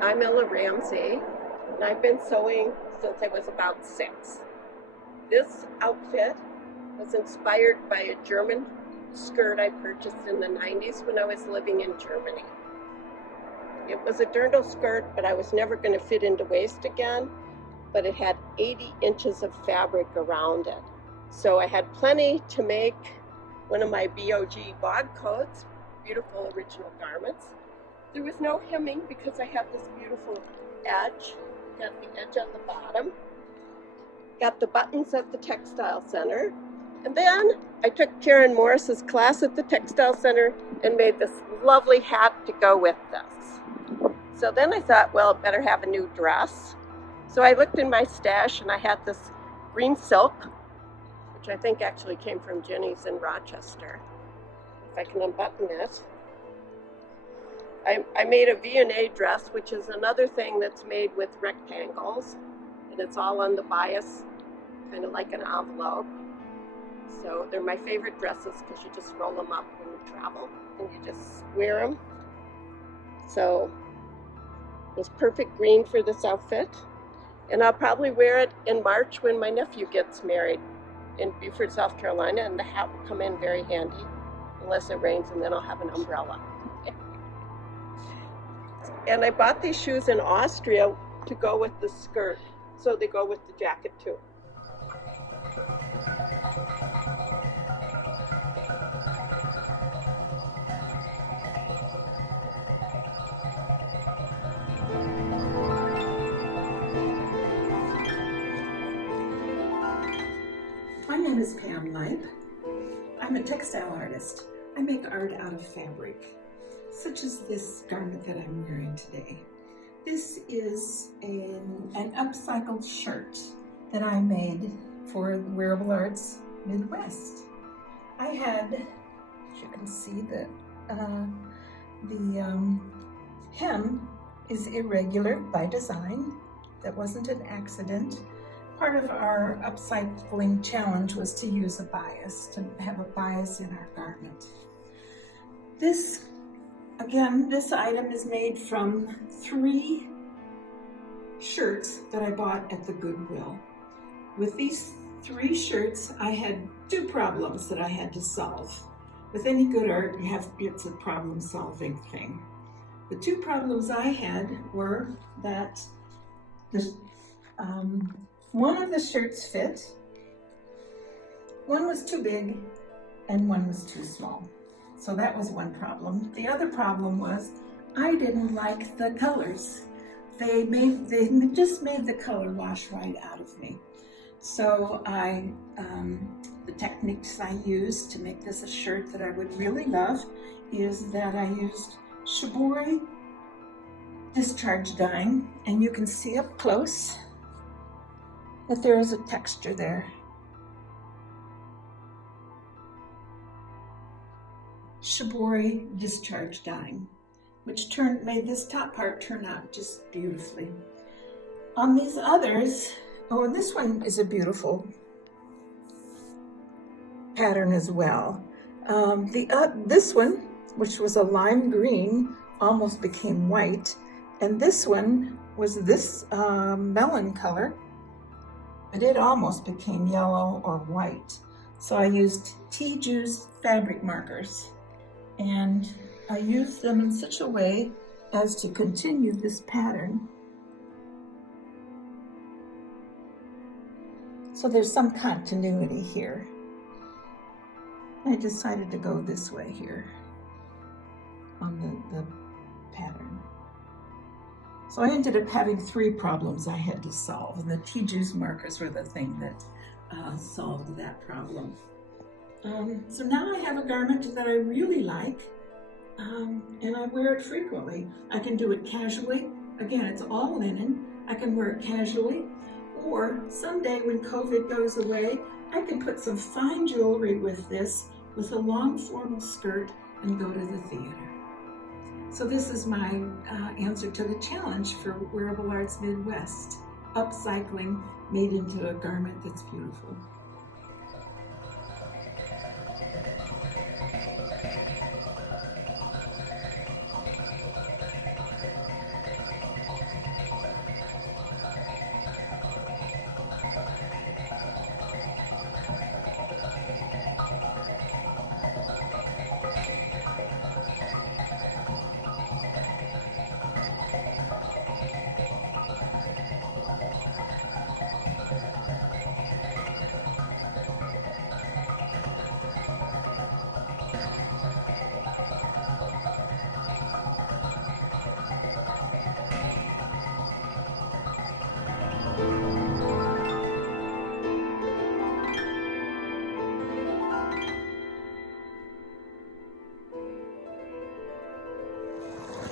I'm Ella Ramsey, and I've been sewing since I was about 6. This outfit was inspired by a German skirt I purchased in the 90s when I was living in Germany. It was a dirndl skirt, but I was never going to fit into waist again, but it had 80 inches of fabric around it. So I had plenty to make one of my BOG bog coats, beautiful original garments. There was no hemming because I have this beautiful edge. Got the edge on the bottom. Got the buttons at the Textile Center. And then I took Karen Morris's class at the Textile Center and made this lovely hat to go with this. So then I thought, well, I better have a new dress. So I looked in my stash and I had this green silk, which I think actually came from Jenny's in Rochester. If I can unbutton it. I made a V&A dress, which is another thing that's made with rectangles, and it's all on the bias, kind of like an envelope. So they're my favorite dresses because you just roll them up when you travel and you just wear them. So it's perfect green for this outfit, and I'll probably wear it in March when my nephew gets married in Beaufort, South Carolina, and the hat will come in very handy, unless it rains, and then I'll have an umbrella. And I bought these shoes in Austria to go with the skirt, so they go with the jacket too. My name is Pam Leip. I'm a textile artist. I make art out of fabric, such as this garment that I'm wearing today. This is an upcycled shirt that I made for Wearable Arts Midwest. I had, as you can see, the hem is irregular by design. That wasn't an accident. Part of our upcycling challenge was to use a bias, to have a bias in our garment. This item is made from 3 shirts that I bought at the Goodwill. With these 3 shirts, I had 2 problems that I had to solve. With any good art, it's a problem-solving thing. The 2 problems I had were that one of the shirts fit, one was too big, and one was too small. So that was one problem. The other problem was I didn't like the colors. They just made the color wash right out of me. So the techniques I used to make this a shirt that I would really love is that I used shibori discharge dyeing, and you can see up close that there is a texture there. Shibori discharge dyeing, which made this top part turn out just beautifully. On these others, and this one is a beautiful pattern as well. This one, which was a lime green, almost became white, and this one was this melon color, but it almost became yellow or white. So I used tea juice fabric markers, and I used them in such a way as to continue this pattern. So there's some continuity here. I decided to go this way here on the pattern. So I ended up having 3 problems I had to solve, and the tea juice markers were the thing that solved that problem. So now I have a garment that I really like, and I wear it frequently. I can do it casually. Again, it's all linen. I can wear it casually, or someday when COVID goes away, I can put some fine jewelry with this, with a long formal skirt, and go to the theater. So this is my answer to the challenge for Wearable Arts Midwest, upcycling made into a garment that's beautiful.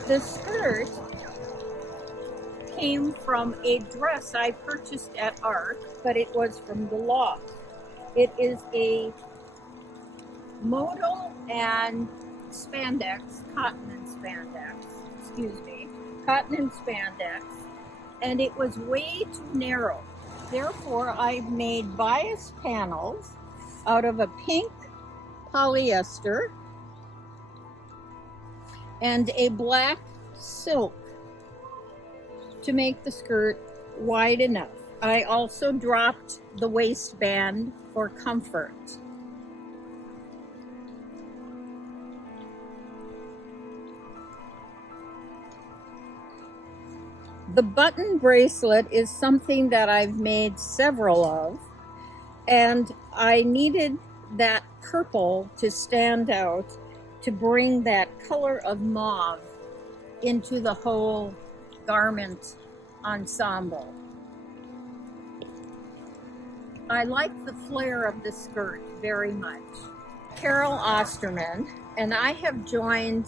The skirt came from a dress I purchased at ARC, but it was from the loft. It is a modal and spandex, cotton and spandex, and it was way too narrow. Therefore, I've made bias panels out of a pink polyester and a black silk to make the skirt wide enough. I also dropped the waistband for comfort. The button bracelet is something that I've made several of, and I needed that purple to stand out to bring that color of mauve into the whole garment ensemble. I like the flare of the skirt very much. Carol Osterman, and I joined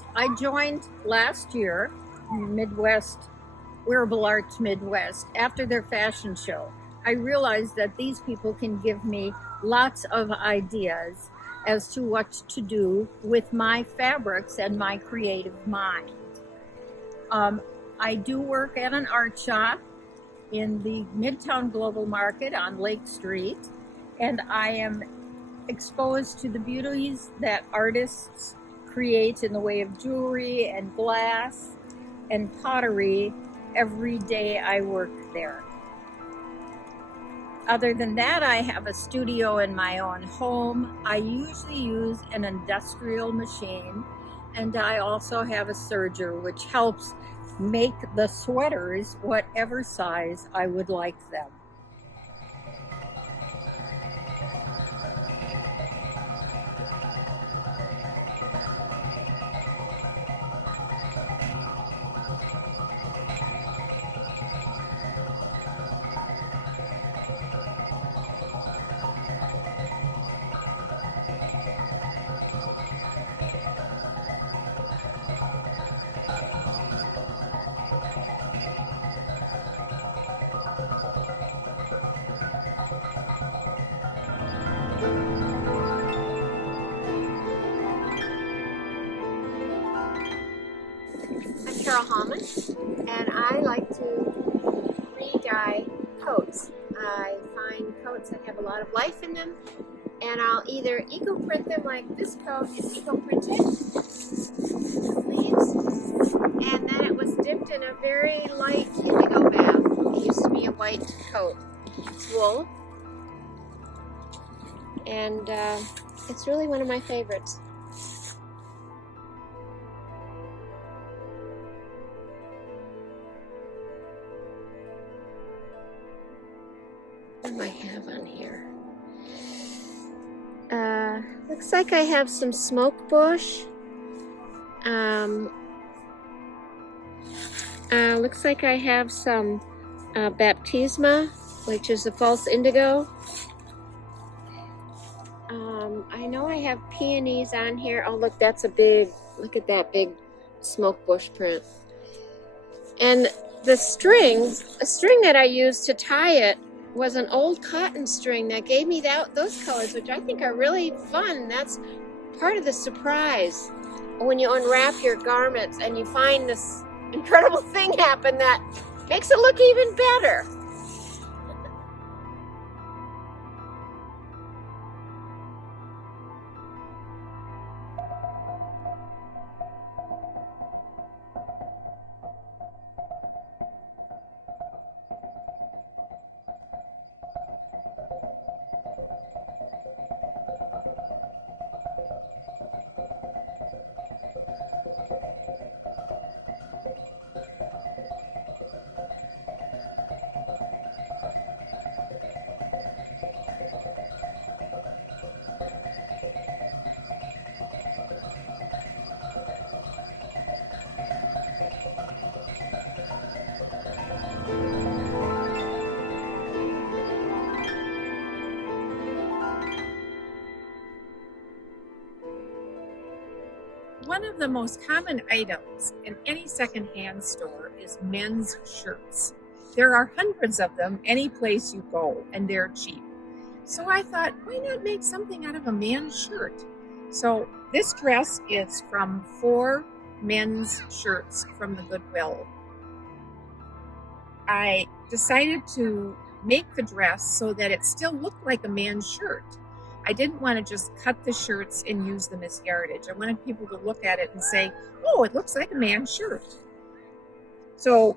last year Midwest, Wearable Arts Midwest, after their fashion show. I realized that these people can give me lots of ideas as to what to do with my fabrics and my creative mind. I do work at an art shop in the Midtown Global Market on Lake Street, and I am exposed to the beauties that artists create in the way of jewelry and glass and pottery every day I work there. Other than that, I have a studio in my own home. I usually use an industrial machine, and I also have a serger, which helps make the sweaters whatever size I would like them. And I like to re-dye coats. I find coats that have a lot of life in them, and I'll either eco-print them, like this coat is eco-printed, leaves, and then it was dipped in a very light indigo bath. It used to be a white coat. It's wool, and it's really one of my favorites. What do I have on here? Looks like I have some smoke bush. Looks like I have some baptisma, which is a false indigo. I know I have peonies on here. Oh, look, that's a big, look at that big smoke bush print. And the string that I used to tie it was an old cotton string that gave me those colors, which I think are really fun. That's part of the surprise when you unwrap your garments and you find this incredible thing happen that makes it look even better. One of the most common items in any secondhand store is men's shirts. There are hundreds of them any place you go, and they're cheap. So I thought, why not make something out of a man's shirt? So this dress is from 4 men's shirts from the Goodwill. I decided to make the dress so that it still looked like a man's shirt. I didn't want to just cut the shirts and use them as heritage. I wanted people to look at it and say, oh, it looks like a man's shirt. So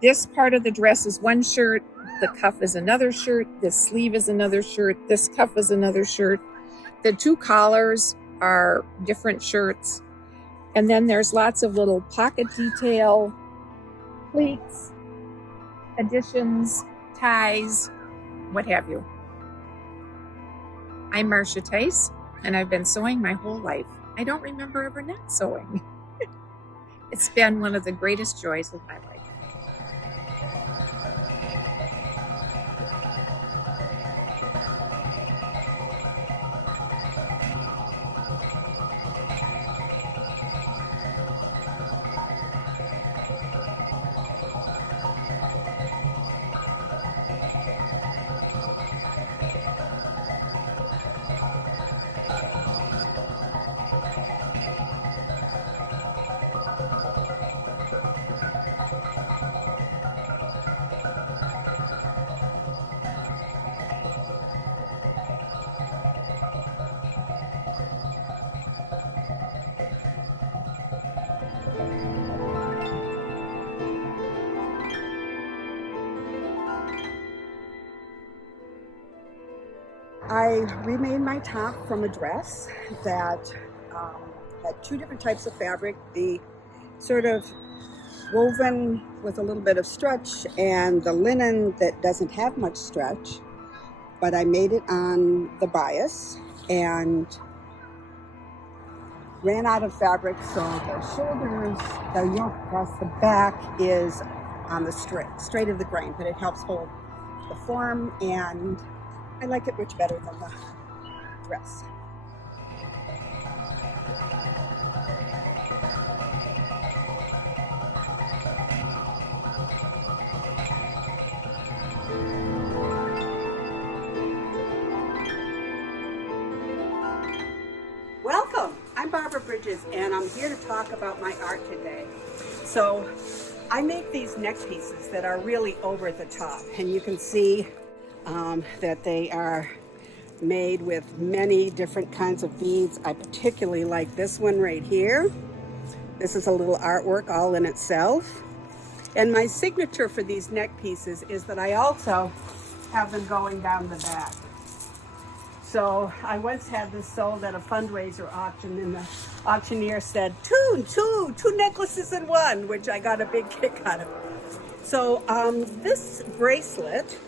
this part of the dress is one shirt, the cuff is another shirt, this sleeve is another shirt, this cuff is another shirt. The 2 collars are different shirts. And then there's lots of little pocket detail, pleats, additions, ties, what have you. I'm Marcia Tice, and I've been sewing my whole life. I don't remember ever not sewing. It's been one of the greatest joys of my life. I remade my top from a dress that had 2 different types of fabric, the sort of woven with a little bit of stretch and the linen that doesn't have much stretch, but I made it on the bias and ran out of fabric, so the shoulders, the yoke across the back is on the straight of the grain, but it helps hold the form, and I like it much better than the dress. Welcome! I'm Barbara Bridges, and I'm here to talk about my art today. So I make these neck pieces that are really over the top, and you can see that they are made with many different kinds of beads. I particularly like this one right here. This is a little artwork all in itself. And my signature for these neck pieces is that I also have them going down the back. So I once had this sold at a fundraiser auction, and the auctioneer said, two necklaces in one, which I got a big kick out of. So this bracelet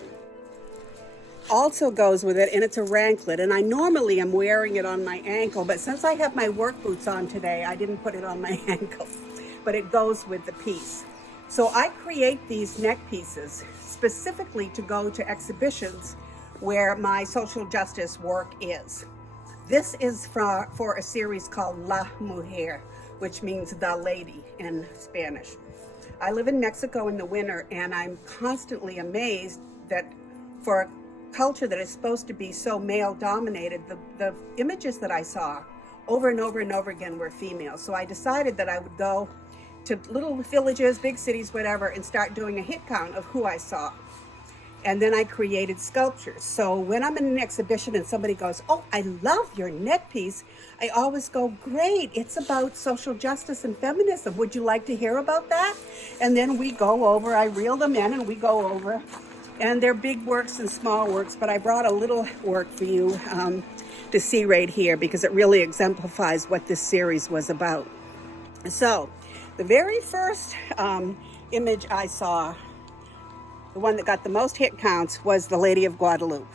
also goes with it, and it's a ranklet, and I normally am wearing it on my ankle, but since I have my work boots on today, I didn't put it on my ankle, but it goes with the piece. So I create these neck pieces specifically to go to exhibitions where my social justice work is. This is for a series called La Mujer, which means the lady in Spanish. I live in Mexico in the winter, and I'm constantly amazed that for a culture that is supposed to be so male dominated, the images that I saw over and over and over again were female. So I decided that I would go to little villages, big cities, whatever, and start doing a hit count of who I saw. And then I created sculptures. So when I'm in an exhibition and somebody goes, oh, I love your neck piece, I always go, great, it's about social justice and feminism. Would you like to hear about that? And then we go over, I reel them in and we go over. And they're big works and small works, but I brought a little work for you to see right here because it really exemplifies what this series was about. So the very first image I saw, the one that got the most hit counts, was the Lady of Guadalupe.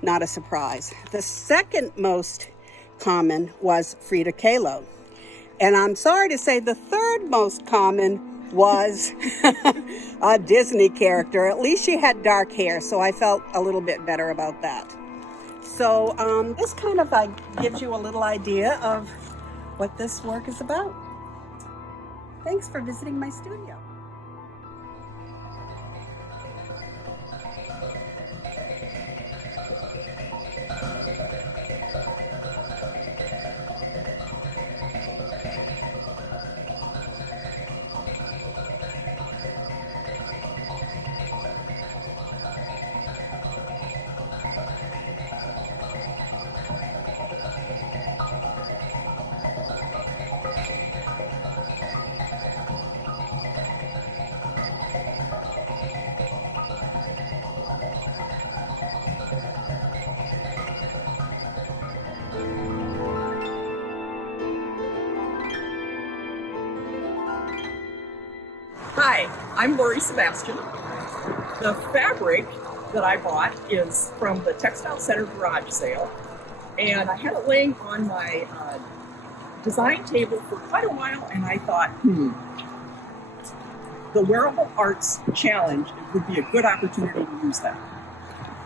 Not a surprise. The second most common was Frida Kahlo. And I'm sorry to say the third most common was a Disney character. At least she had dark hair, so I felt a little bit better about that. So this kind of gives you a little idea of what this work is about. Thanks for visiting my studio. Hi, I'm Lori Sebastian. The fabric that I bought is from the Textile Center garage sale, and I had it laying on my design table for quite a while, and I thought, the Wearable Arts Challenge would be a good opportunity to use that.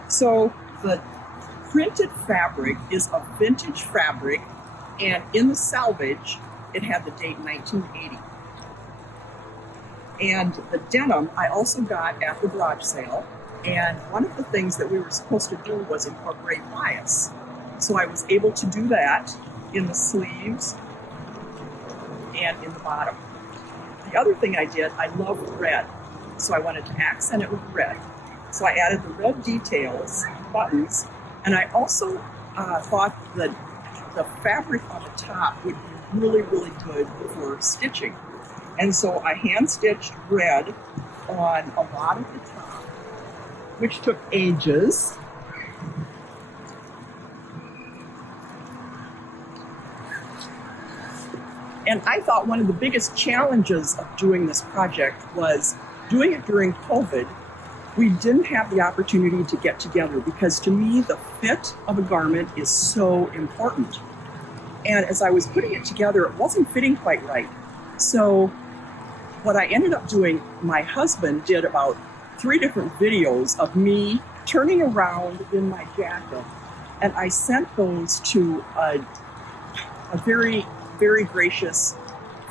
So the printed fabric is a vintage fabric, and in the salvage, it had the date 1980. And the denim I also got at the garage sale, and one of the things that we were supposed to do was incorporate bias. So I was able to do that in the sleeves and in the bottom. The other thing I did, I love red, so I wanted to accent it with red. So I added the red details, buttons, and I also thought that the fabric on the top would be really, really good for stitching. And so I hand-stitched red on a lot of the top, which took ages. And I thought one of the biggest challenges of doing this project was doing it during COVID. We didn't have the opportunity to get together because to me, the fit of a garment is so important. And as I was putting it together, it wasn't fitting quite right. So what I ended up doing, my husband did about 3 different videos of me turning around in my jacket, and I sent those to a very, very gracious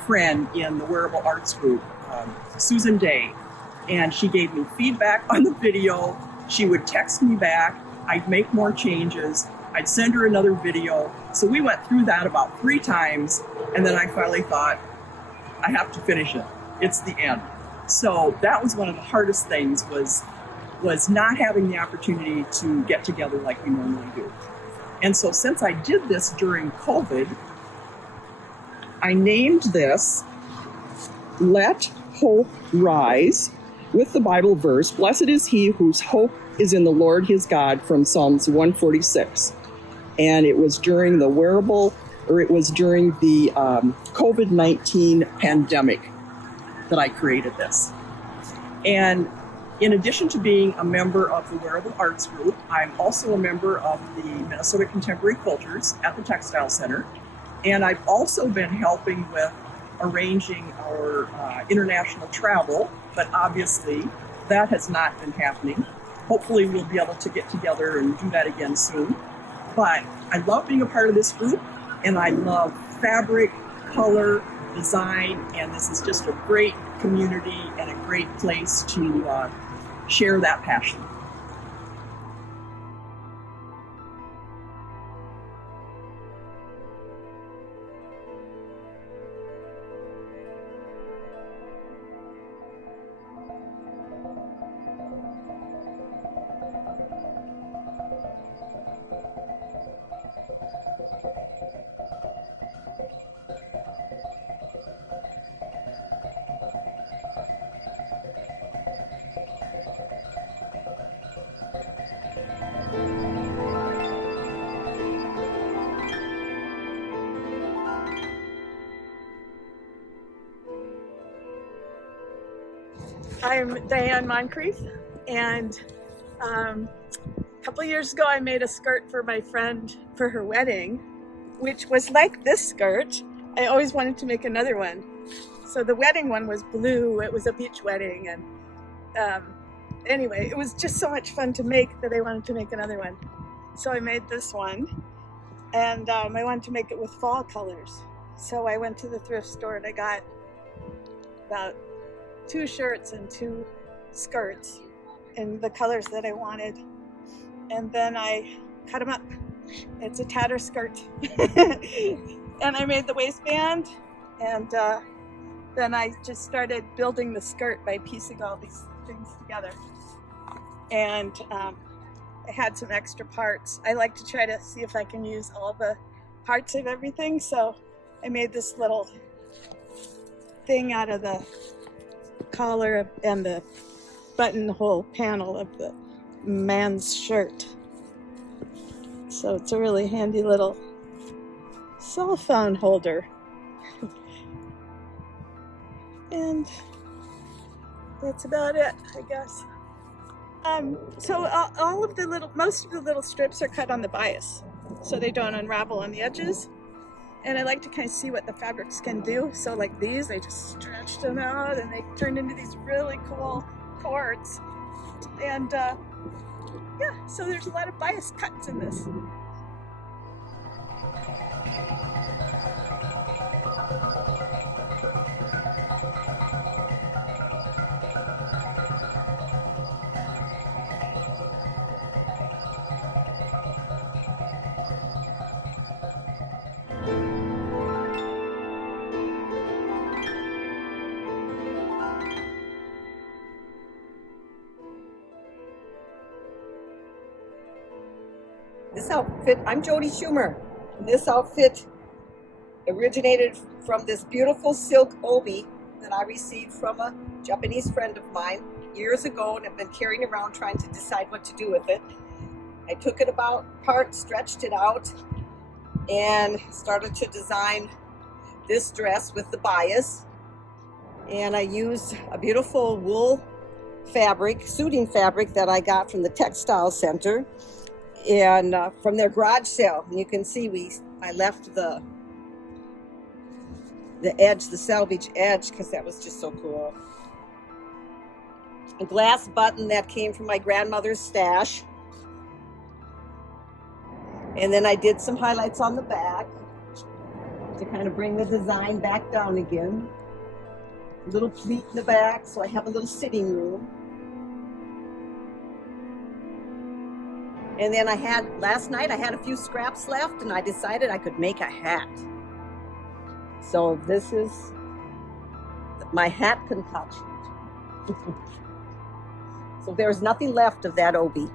friend in the Wearable Arts group, Susan Day, and she gave me feedback on the video. She would text me back, I'd make more changes, I'd send her another video. So we went through that about 3 times, and then I finally thought, I have to finish it. It's the end. So that was one of the hardest things was not having the opportunity to get together like we normally do. And so since I did this during COVID, I named this Let Hope Rise with the Bible verse, Blessed is he whose hope is in the Lord his God, from Psalms 146. And it was during the COVID-19 pandemic that I created this. And in addition to being a member of the Wearable Arts Group, I'm also a member of the Minnesota Contemporary Cultures at the Textile Center. And I've also been helping with arranging our international travel, but obviously that has not been happening. Hopefully we'll be able to get together and do that again soon. But I love being a part of this group, and I love fabric, color, design, and this is just a great community and a great place to share that passion. I'm Diane Moncrief, and a couple years ago I made a skirt for my friend for her wedding, which was like this skirt. I always wanted to make another one. So the wedding one was blue, it was a beach wedding, and anyway, it was just so much fun to make that I wanted to make another one. So I made this one, and I wanted to make it with fall colors. So I went to the thrift store and I got about 2 shirts and 2 skirts in the colors that I wanted. And then I cut them up. It's a tatter skirt. And I made the waistband, and then I just started building the skirt by piecing all these things together. And I had some extra parts. I like to try to see if I can use all the parts of everything, so I made this little thing out of the collar and the buttonhole panel of the man's shirt. So it's a really handy little cell phone holder. And that's about it, I guess. So most of the little strips are cut on the bias, so they don't unravel on the edges. And I like to kind of see what the fabrics can do. So like these, I just stretched them out and they turned into these really cool cords. And yeah, so there's a lot of bias cuts in this. This outfit, I'm Jody Schumer. And this outfit originated from this beautiful silk obi that I received from a Japanese friend of mine years ago, and I've been carrying around trying to decide what to do with it. I took it apart, stretched it out, and started to design this dress with the bias. And I used a beautiful wool fabric, suiting fabric that I got from the Textile Center and from their garage sale. And you can see I left the edge, the selvage edge, because that was just so cool. A glass button that came from my grandmother's stash. And then I did some highlights on the back to kind of bring the design back down again. A little pleat in the back, so I have a little sitting room. And then last night I had a few scraps left, and I decided I could make a hat. So this is my hat concoction. So there's nothing left of that obi.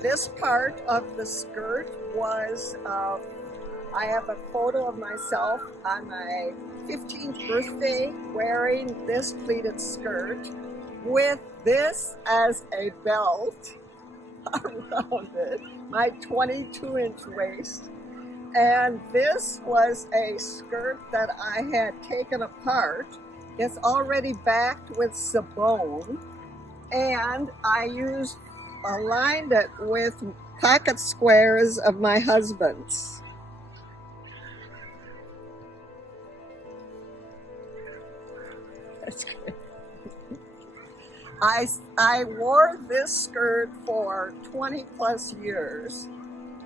This part of the skirt was, I have a photo of myself on my 15th birthday wearing this pleated skirt with this as a belt around it, my 22-inch waist. And this was a skirt that I had taken apart. It's already backed with sabone, and I aligned it with pocket squares of my husband's. That's good. I wore this skirt for 20 plus years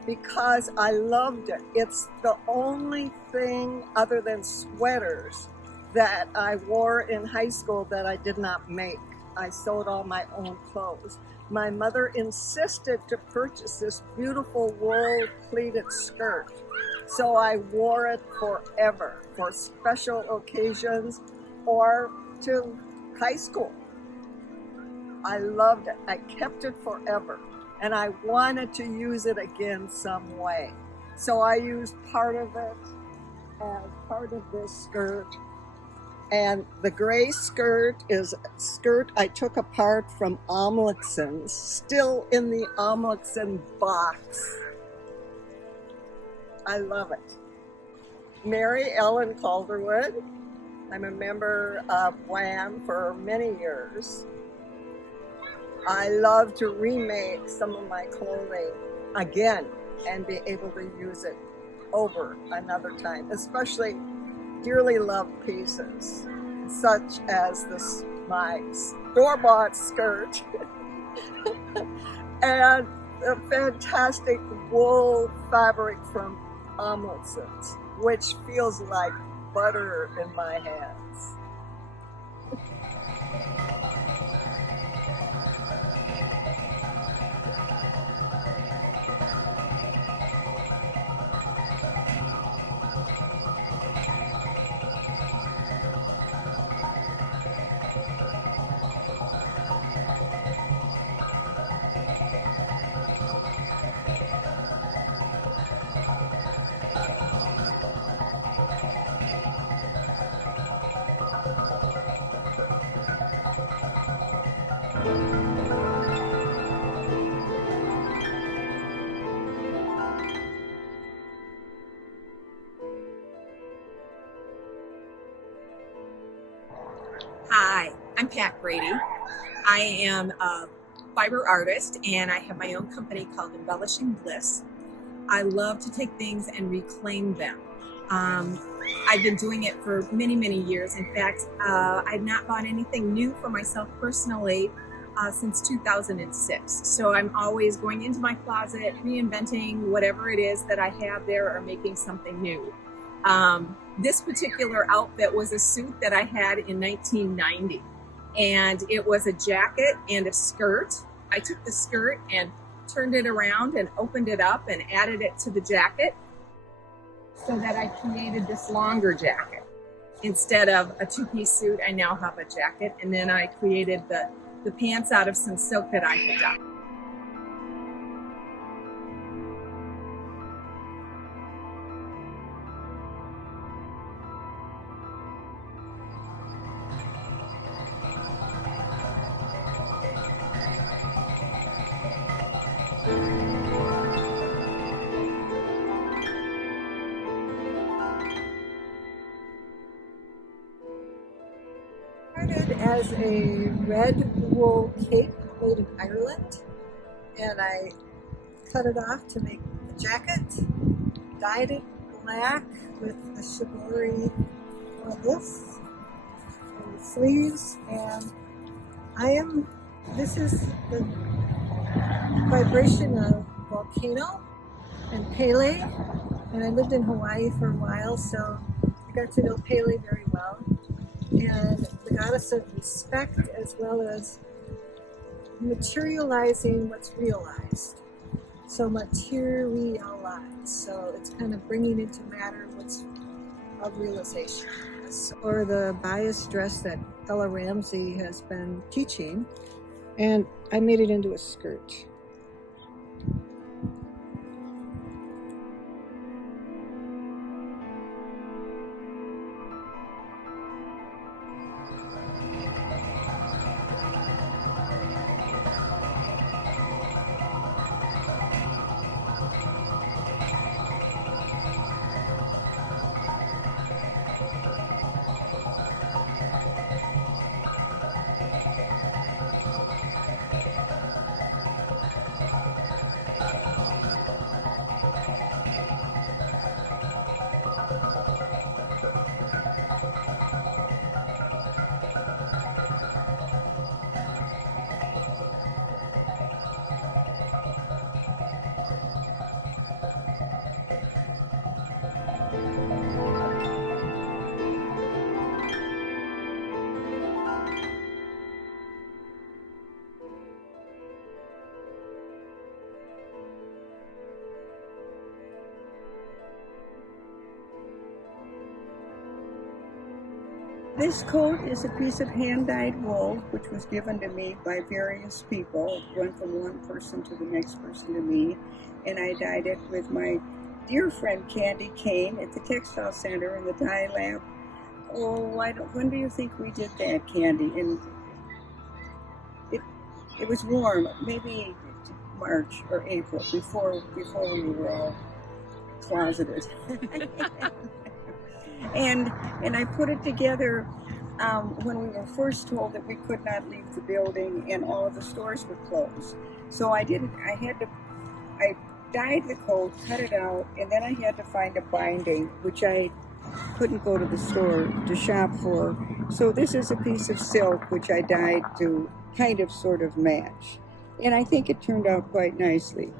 because I loved it. It's the only thing other than sweaters that I wore in high school that I did not make. I sewed all my own clothes. My mother insisted to purchase this beautiful wool pleated skirt. So I wore it forever for special occasions or to high school. I loved it. I kept it forever. And I wanted to use it again some way. So I used part of it as part of this skirt. And the gray skirt is a skirt I took apart from Omlickson's, still in the Omlickson box. I love it. Mary Ellen Calderwood. I'm a member of WHAM for many years. I love to remake some of my clothing again and be able to use it over another time, especially dearly loved pieces, such as this, my store-bought skirt and a fantastic wool fabric from Omlickson's, which feels like butter in my hands. Hi, I'm Brady. I am a fiber artist and I have my own company called Embellishing Bliss. I love to take things and reclaim them. I've been doing it for many, many years. In fact, I've not bought anything new for myself personally since 2006. So I'm always going into my closet, reinventing whatever it is that I have there or making something new. This particular outfit was a suit that I had in 1990, and it was a jacket and a skirt. I took the skirt and turned it around and opened it up and added it to the jacket so that I created this longer jacket. Instead of a two-piece suit, I now have a jacket, and then I created the pants out of some silk that I had done. Started as a red wool cape made in Ireland, and I cut it off to make a jacket, dyed it black with the shibori on this, and the sleeves, and this is the vibration of volcano and Pele, and I lived in Hawaii for a while, so I got to know Pele very well. And the goddess of respect, as well as materializing what's realized. So materialize. So it's kind of bringing into matter what's of realization. Or the bias dress that Ella Ramsey has been teaching, and I made it into a skirt. This coat is a piece of hand-dyed wool, which was given to me by various people. It went from one person to the next person to me, and I dyed it with my dear friend Candy Kane at the Textile Center in the dye lab Oh, when do you think we did that, Candy? And it was warm, maybe March or April, before we were all closeted. and I put it together when we were first told that we could not leave the building and all of the stores were closed. So I dyed the coat, cut it out, and then I had to find a binding, which I couldn't go to the store to shop for. So this is a piece of silk which I dyed to kind of sort of match. And I think it turned out quite nicely.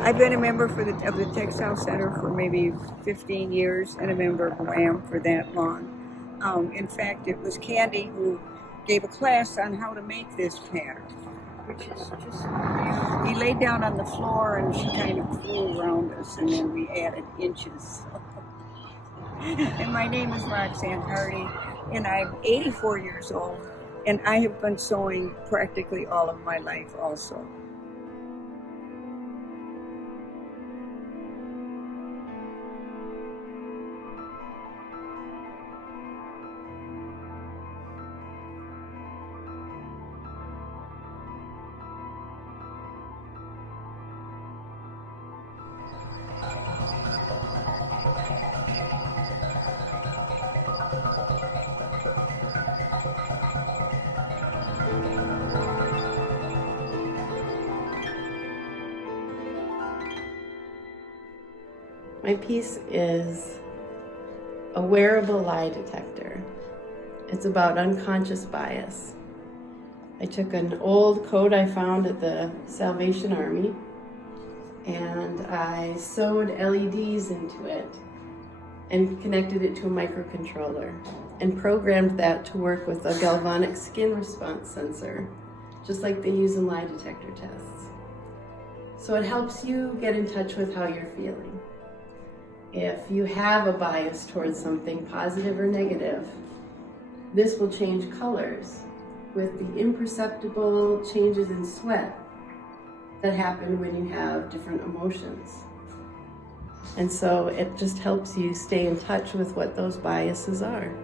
I've been a member of the Textile Center for maybe 15 years and a member of WAM for that long. In fact, it was Candy who gave a class on how to make this pattern, which is just, he laid down on the floor and she kind of flew around us and then we added inches. And my name is Roxanne Hardy and I'm 84 years old and I have been sewing practically all of my life also. My piece is a wearable lie detector. It's about unconscious bias. I took an old coat I found at the Salvation Army and I sewed LEDs into it and connected it to a microcontroller and programmed that to work with a galvanic skin response sensor, just like they use in lie detector tests. So it helps you get in touch with how you're feeling. If you have a bias towards something, positive or negative, this will change colors with the imperceptible changes in sweat that happen when you have different emotions. And so it just helps you stay in touch with what those biases are.